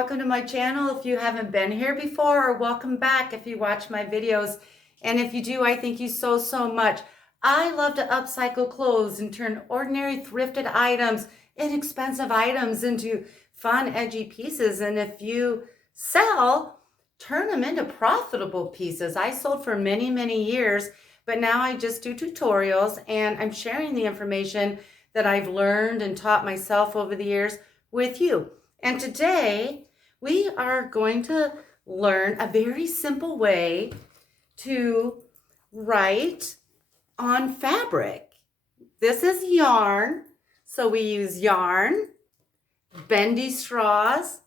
welcome to my channel if you haven't been here before, or welcome back if you watch my videos. And if you do, I thank you so much. I love to upcycle clothes and turn ordinary thrifted items, inexpensive items, into fun, edgy pieces. And if you sell, turn them into profitable pieces. I sold for many years, but now I just do tutorials and I'm sharing the information that I've learned and taught myself over the years with you. And today we are going to learn a very simple way to write on fabric. This is yarn, so we use yarn, bendy straws,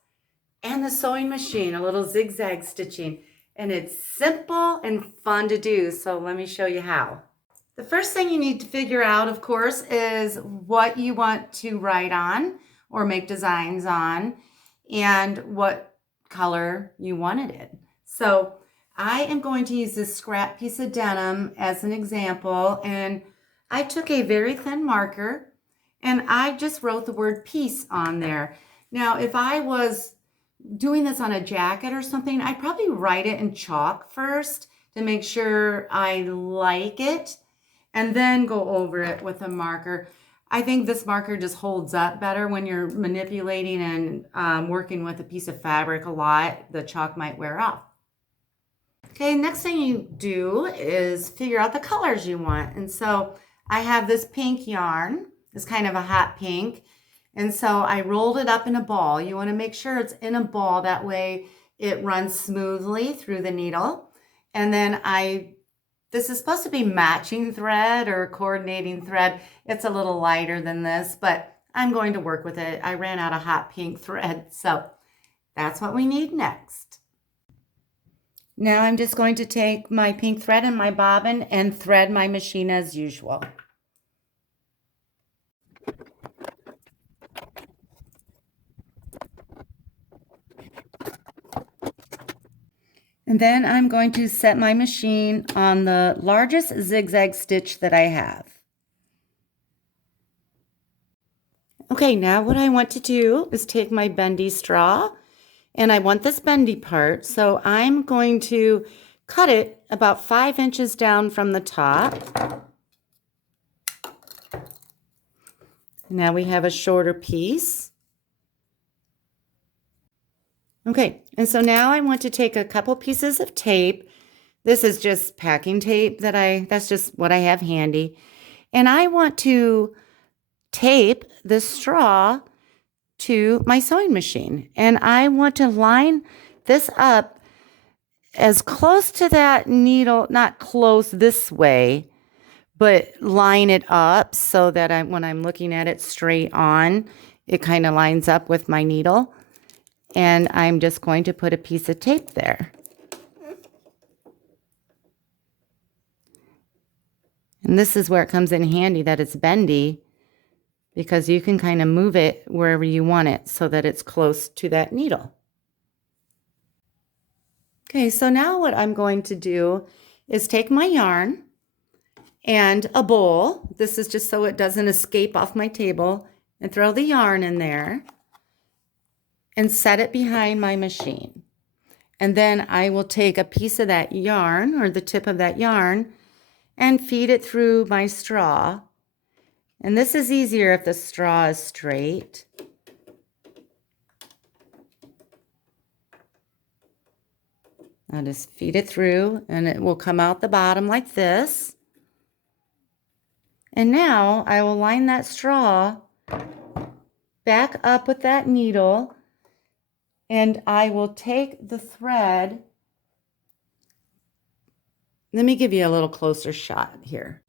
and the sewing machine, a little zigzag stitching. And it's simple and fun to do, so let me show you how. The first thing you need to figure out, of course, is what you want to write on or make designs on, and what color you want it in. So I am going to use this scrap piece of denim as an example, and I took a very thin marker and I just wrote the word piece on there. Now, if I was doing this on a jacket or something, I'd probably write it in chalk first to make sure I like it, and then go over it with a marker. I think this marker just holds up better when you're manipulating and working with a piece of fabric a lot. The chalk might wear off. Okay, next thing you do is figure out the colors you want. And so I have this pink yarn. It's kind of a hot pink. And so I rolled it up in a ball. You want to make sure it's in a ball. That way it runs smoothly through the needle. And then this is supposed to be matching thread or coordinating thread. It's a little lighter than this, but I'm going to work with it. I ran out of hot pink thread, so that's what we need next. Now I'm just going to take my pink thread and my bobbin and thread my machine as usual. And then I'm going to set my machine on the largest zigzag stitch that I have. Okay, now what I want to do is take my bendy straw, and I want this bendy part, so I'm going to cut it about 5 inches down from the top. Now we have a shorter piece. Okay, and so now I want to take a couple pieces of tape. This is just packing tape that's just what I have handy. And I want to tape the straw to my sewing machine. And I want to line this up as close to that needle, not close this way, but line it up so that when I'm looking at it straight on, it kind of lines up with my needle. And I'm just going to put a piece of tape there. And this is where it comes in handy that it's bendy, because you can kind of move it wherever you want it so that it's close to that needle. Okay, so now what I'm going to do is take my yarn and a bowl. This is just so it doesn't escape off my table, and throw the yarn in there and set it behind my machine. And then I will take a piece of that yarn, or the tip of that yarn, and feed it through my straw. And this is easier if the straw is straight. I'll just feed it through, and it will come out the bottom like this. And now I will line that straw back up with that needle, and I will take the thread. Let me give you a little closer shot here.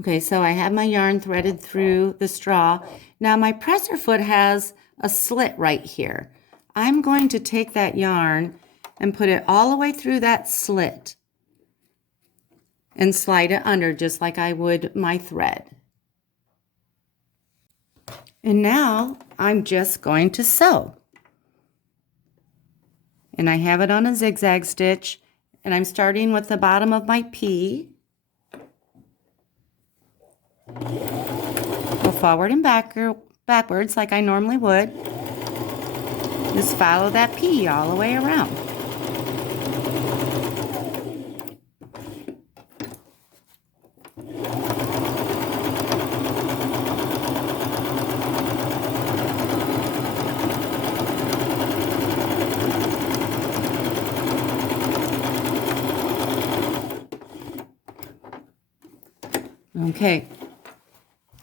Okay, so I have my yarn threaded through the straw. Now my presser foot has a slit right here. I'm going to take that yarn and put it all the way through that slit and slide it under just like I would my thread. And now I'm just going to sew. And I have it on a zigzag stitch, and I'm starting with the bottom of my P. Go forward and backwards like I normally would. Just follow that P all the way around. Okay,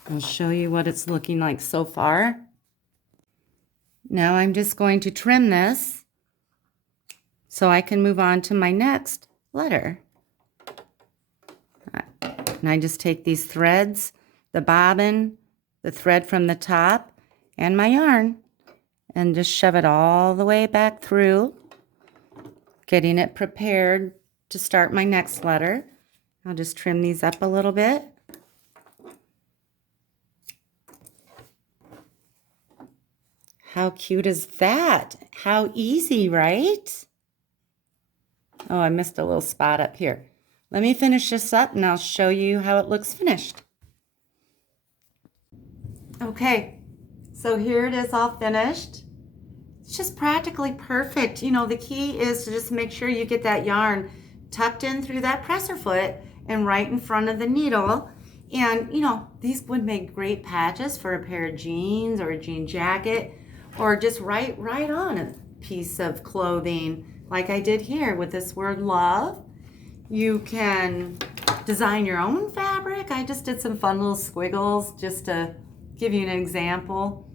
I'll show you what it's looking like so far. Now I'm just going to trim this so I can move on to my next letter. And I just take these threads, the bobbin, the thread from the top, and my yarn, and just shove it all the way back through, getting it prepared to start my next letter. I'll just trim these up a little bit. How cute is that? How easy, right? Oh, I missed a little spot up here. Let me finish this up and I'll show you how it looks finished. Okay, so here it is all finished. It's just practically perfect. You know, the key is to just make sure you get that yarn tucked in through that presser foot and right in front of the needle. And, you know, these would make great patches for a pair of jeans or a jean jacket, or just right on a piece of clothing like I did here with this word love. You can design your own fabric. I just did some fun little squiggles just to give you an example.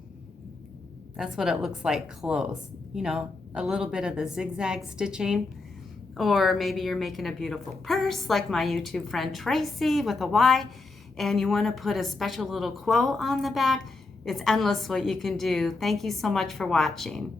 That's what it looks like close. You know, a little bit of the zigzag stitching. Or maybe you're making a beautiful purse like my YouTube friend Tracy with a Y, and you want to put a special little quote on the back. It's endless what you can do. Thank you so much for watching.